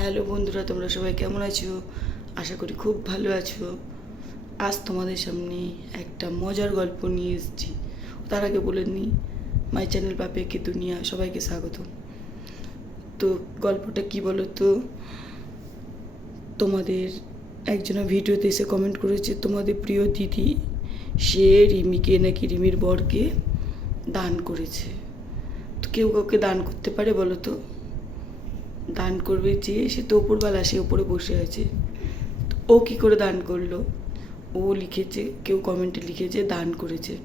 Hello বন্ধুরা, তোমরা সবাই কেমন আছো? আশা করি খুব ভালো আছো। আজ তোমাদের সামনে একটা মজার গল্প নিয়ে এসেছি। তার আগে বলে নিই মাই চ্যানেল পাপে কি দুনিয়া, সবাইকে স্বাগত তো গল্পটা কি বলো তো তোমাদের একজনের ভিডিওতে এসে কমেন্ট করেছে, তোমাদের প্রিয় দিদি, সে রিমিকে নাকি রিমির বরকে দান করেছে? তো কেউ কাউকে দান করতে পারে বলো তো দান করবে যে সে তো ওপরবেলা সে ওপরে বসে আছে। ও কি করে দান করল? ও লিখেছে, কেউ কমেন্টে লিখেছে, দান করেছে।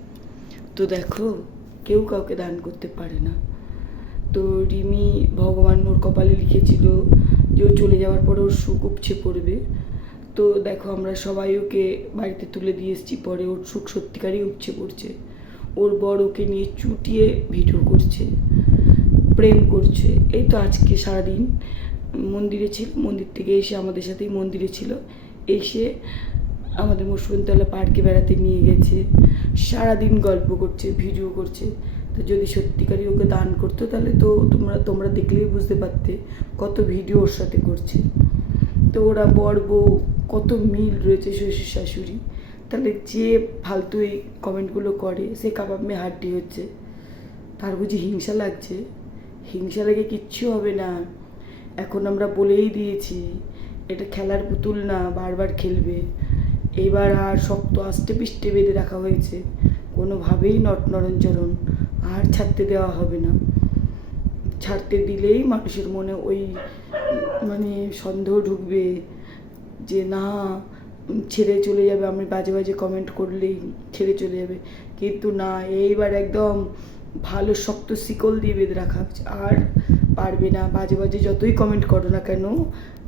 তো দেখো, কেউ কাউকে দান করতে পারে না। তো রিমি ভগবান ওর কপালে লিখেছিল যে ও চলে যাওয়ার পরে ওর সুখ উপছে পড়বে। তো দেখো, আমরা সবাই ওকে বাড়িতে তুলে দিয়ে এসেছি, পরে ওর সুখ সত্যিকারই উপছে পড়ছে। ওর বর ওকে নিয়ে চুটিয়ে ভিডিও করছে। প্রেম করছে। এই তো আজকে সারাদিন মন্দিরে ছিল, মন্দির থেকে এসে আমাদের সাথেই মন্দিরে ছিল। এসে আমাদের মুসুনতলা পার্কে বেড়াতে নিয়ে গেছে। সারাদিন গল্প করছে, ভিডিও করছে। তো যদি সত্যিকারই ওকে দান করতো তাহলে তো তোমরা তোমরা দেখলেই বুঝতে পারতে কত ভিডিও ওর সাথে করছে। তো ওরা বর বউ কত মিল রয়েছে শ্বশুর শাশুড়ি। তাহলে যে ফালতু এই কমেন্টগুলো করে, সে কাবাব মে হাড্ডি হচ্ছে। তার বুঝি হিংসা লাগছে। হিংসা লেগে কিচ্ছু হবে না। এখন আমরা বলেই দিয়েছি, এটা খেলার পুতুল না, বারবার খেলবে। এবার আর শক্ত আস্তে পিষ্টে বেঁধে রাখা হয়েছে। কোনোভাবেই নট নরঞ্চরণ আর ছাড়তে দেওয়া হবে না। ছাড়তে দিলেই মানুষের মনে ওই মানে সন্দেহ ঢুকবে যে, না, ছেড়ে চলে যাবে। আমি বাজে বাজে কমেন্ট করলেই ছেড়ে চলে যাবে। কিন্তু না, এইবার একদম ভালো শক্ত শিকল দিয়ে বেঁধে রাখা হচ্ছে। আর পারবে না, বাজে বাজে যতই কমেন্ট করো না কেন,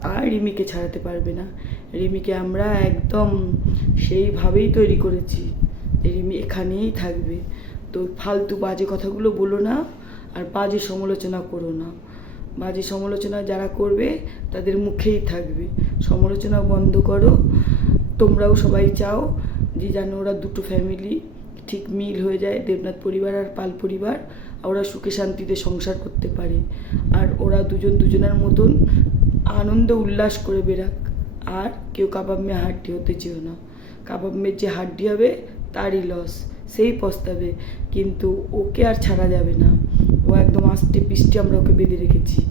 আর রিমিকে ছাড়াতে পারবে না। রিমিকে আমরা একদম সেইভাবেই তৈরি করেছি রিমি এখানেই থাকবে। তো ফালতু বাজে কথাগুলো বলো না আর বাজে সমালোচনা করো না। বাজে সমালোচনা যারা করবে, তাদের মুখেই থাকবে। সমালোচনা বন্ধ করো। তোমরাও সবাই চাও যে যেন ওরা দুটো ফ্যামিলি ঠিক মিল হয়ে যায় দেবনাথ পরিবার আর পাল পরিবার, ওরা সুখে শান্তিতে সংসার করতে পারে। আর ওরা দুজন দুজনের মতন আনন্দ উল্লাস করে বেরাক আর কেউ কাবাব মেয়ে হাড্ডি হতে চেয়েও না। কাবাব মেয়ের যে হাড্ডি হবে, তারই লস সেই পস্তাবে। কিন্তু ওকে আর ছাড়া যাবে না। ও একদম আস্তে পিষ্টে আমরা ওকে বেঁধে রেখেছি।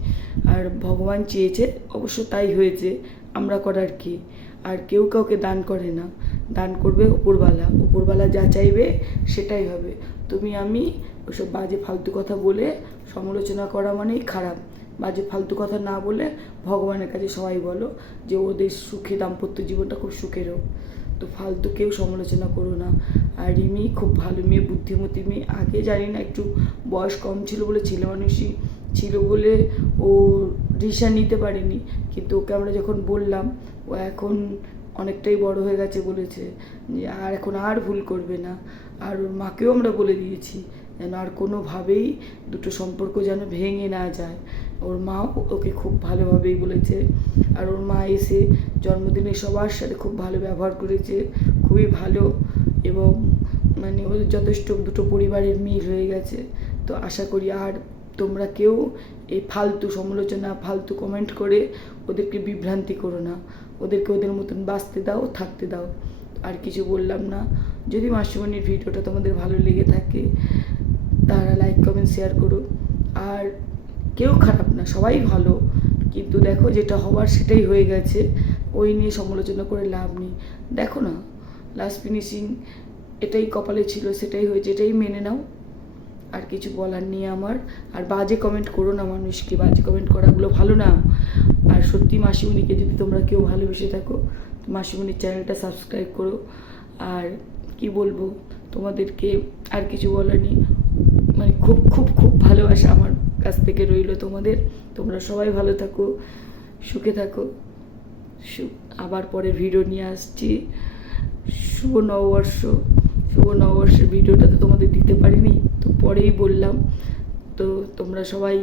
আর ভগবান চেয়েছে, অবশ্য তাই হয়েছে, আমরা করার কি? আর কেউ কাউকে দান করে না। দান করবে উপরবালা উপরবালা যা চাইবে সেটাই হবে। তুমি, আমি ওসব বাজে ফালতু কথা বলে সমালোচনা করা মানেই খারাপ। বাজে ফালতু কথা না বলে ভগবানের কাছে সবাই বলো যে, ওদের সুখে দাম্পত্য জীবনটা খুব সুখের হোক। তো ফালতু কেউ সমালোচনা করো না। আর রিমি খুব ভালো মেয়ে, বুদ্ধিমতী মেয়ে। আগে জানি না, একটু বয়স কম ছিল বলে ছেলে মানুষই ছিল বলে ও রিসা নিতে পারেনি। কিন্তু ওকে আমরা যখন বললাম, ও এখন অনেকটাই বড় হয়ে গেছে বলেছে যে আর এখন আর ভুল করবে না। আর ওর মাকেও আমরা বলে দিয়েছি যেন আর কোনোভাবেই দুটো সম্পর্ক যেন ভেঙে না যায়। ওর মাও ওকে খুব ভালোভাবেই বলেছে। আর ওর মা এসে জন্মদিনে সবার সাথে খুব ভালো ব্যবহার করেছে, খুবই ভালো এবং মানে ওদের যথেষ্ট দুটো পরিবারের মিল হয়ে গেছে। তো আশা করি আর তোমরা কেউ এই ফালতু সমালোচনা, ফালতু কমেন্ট করে ওদেরকে বিভ্রান্তি করো না। ওদেরকে ওদের মতন বাঁচতে দাও, থাকতে দাও। আর কিছু বললাম না। যদি মাসিমণির ভিডিওটা তোমাদের ভালো লেগে থাকে, তারা লাইক কমেন্ট শেয়ার করো। আর কেউ খারাপ না, সবাই ভালো। কিন্তু দেখো যেটা হওয়ার সেটাই হয়ে গেছে। ওই নিয়ে সমালোচনা করে লাভ নেই। দেখো না লাস্ট ফিনিশিং এটাই কপালে ছিল, সেটাই হয়েছে এটাই মেনে নাও। আর কিছু বলার নেই আমার। আর বাজে কমেন্ট করো না মানুষকে, বাজে কমেন্ট করাগুলো ভালো না। আর সত্যি মাসিমণিকে যদি তোমরা কেউ ভালোবেসে থাকো, মাসিমণির চ্যানেলটা সাবস্ক্রাইব করো। আর কি বলব, তোমাদেরকে আর কিছু বলার নেই। মানে খুব খুব খুব ভালোবাসা আমার কাছ থেকে রইল তোমাদের। তোমরা সবাই ভালো থাকো, সুখে থাকো। আবার পরে ভিডিও নিয়ে আসছি। শুভ নববর্ষ। শুভ নববর্ষের ভিডিওটা তো তোমাদের দিতে পারিনি। পরেই বললাম, তো তোমরা সবাই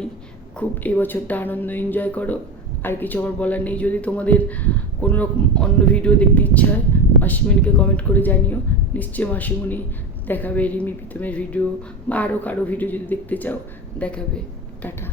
খুব এই বছরটা আনন্দ এনজয় করো। আর কিছু আমার বলার নেই। যদি তোমাদের কোনো রকম অন্য ভিডিও দেখতে ইচ্ছা হয়, মাসিমণিকে কমেন্ট করে জানিও। নিশ্চয়ই মাসিমণি দেখাবে রিমি প্রীতমের ভিডিও বা আরও কারও ভিডিও যদি দেখতে চাও, দেখাবে। টাটা।